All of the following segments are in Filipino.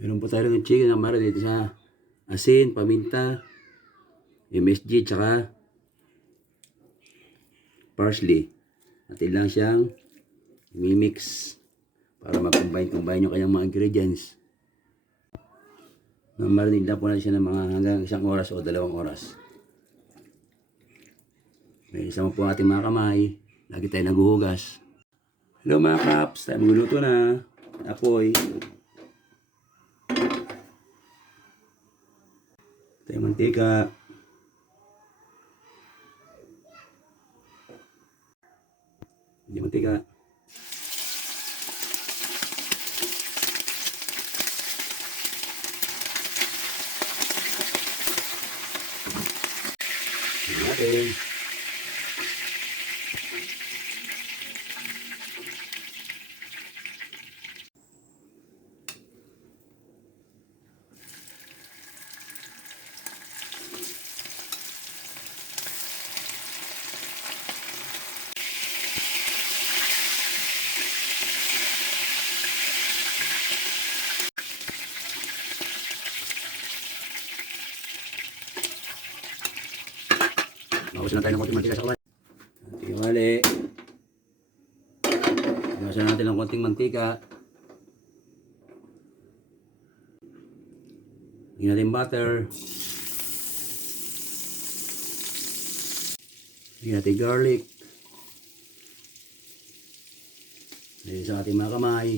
Meron po tayo ng chicken na mara dito sa asin, paminta, MSG, tsaka parsley. Natin lang siyang mimix para mag-combine yung kanyang mga ingredients. Marinate na po natin siya ng mga hanggang 1 oras o 2 oras. May isama po ating mga kamay. Lagi tayo naghuhugas. Hello mga kaps, tayo magluluto na. Apoy. Tayo mantika. Hindi mantika. Natin. Bawasan na tayo ng konting mantika sa kawali. Konting kawali. Bawasan natin ng konting mantika. Lagyan natin butter. Lagyan natin garlic. Lagyan sa ating mga kamay.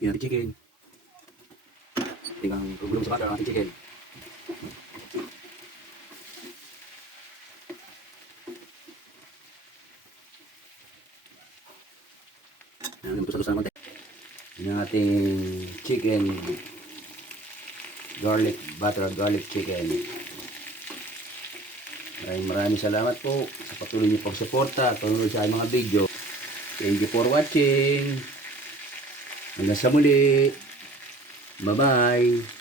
Lagyan natin chicken. Tingnan gulong sa butter ang ating chicken. Lagyan natin sa konti. Lagyan natin chicken. Garlic butter, garlic chicken. Maraming salamat po sa patuloy niyo pagsuporta at panonood sa aking mga video. Thank you for watching. Hanggang sa muli. Bye-bye.